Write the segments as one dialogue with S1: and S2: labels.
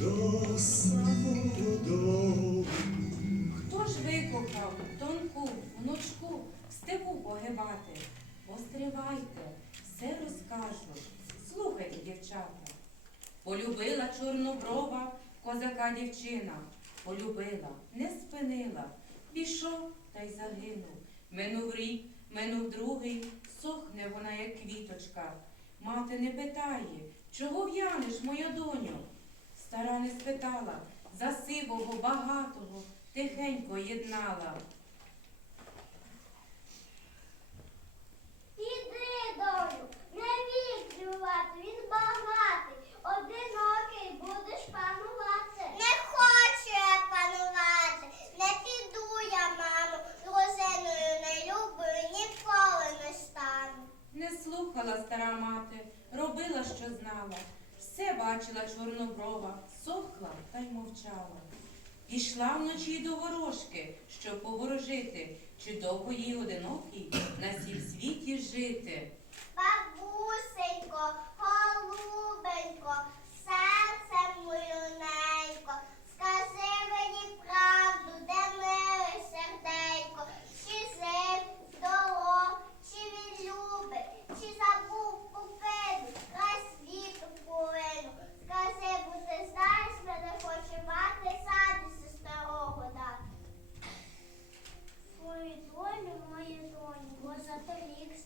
S1: до самого долу.
S2: Хто ж викохав тонку внучку степу погибати? Постривайте, все розкажу. Слухайте, дівчата. Полюбила чорноброва козака дівчина. Полюбила, не спинила. Пішов та й загинув. Минув рік, минув другий, сохне вона, як квіточка. Мати не питає, чого в'янеш, моя доню? Стара не спитала, за сивого, багатого, тихенько єднала. Слухала стара мати, робила, що знала. Все бачила чорноброва, сохла та й мовчала. Пішла вночі до ворожки, щоб поворожити, чи довго їй одинокій на сім світі жити.
S3: Бабусенько, голубенько,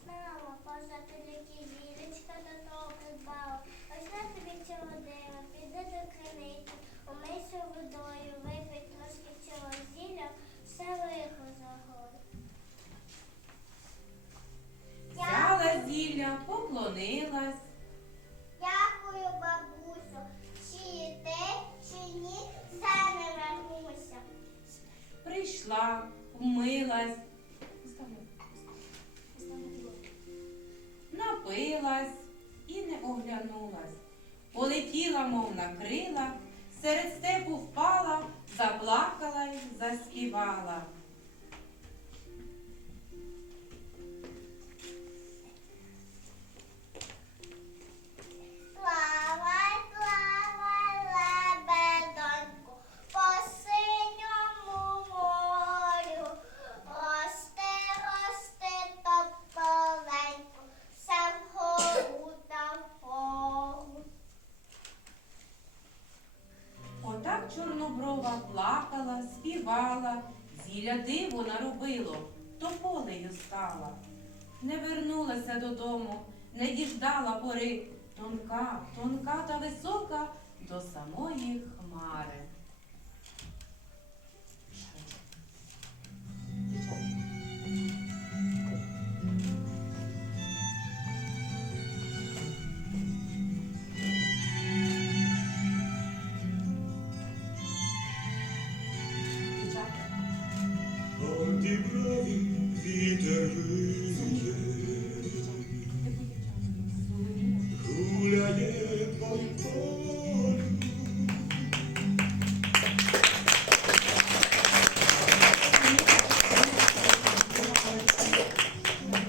S3: позаторік знала, позаторік і зірочка до того придбала. Ось на тобі цього дива, піди до криниці, умийся водою, випий трошки цього зілля, все лихо загоїть.
S2: Взяла зілля, поклонилась.
S3: Дякую, бабусю, чи йти, чи ні, все не вернуся.
S2: Прийшла, вмилась, напилась і не оглянулась. Полетіла, мов на крила, серед степу впала, заплакала й заспівала. Плакала, співала, зілля диво наробило, то полею стала. Не вернулася додому, не діждала пори, тонка, тонка та висока до самої хмари. die blauen Winter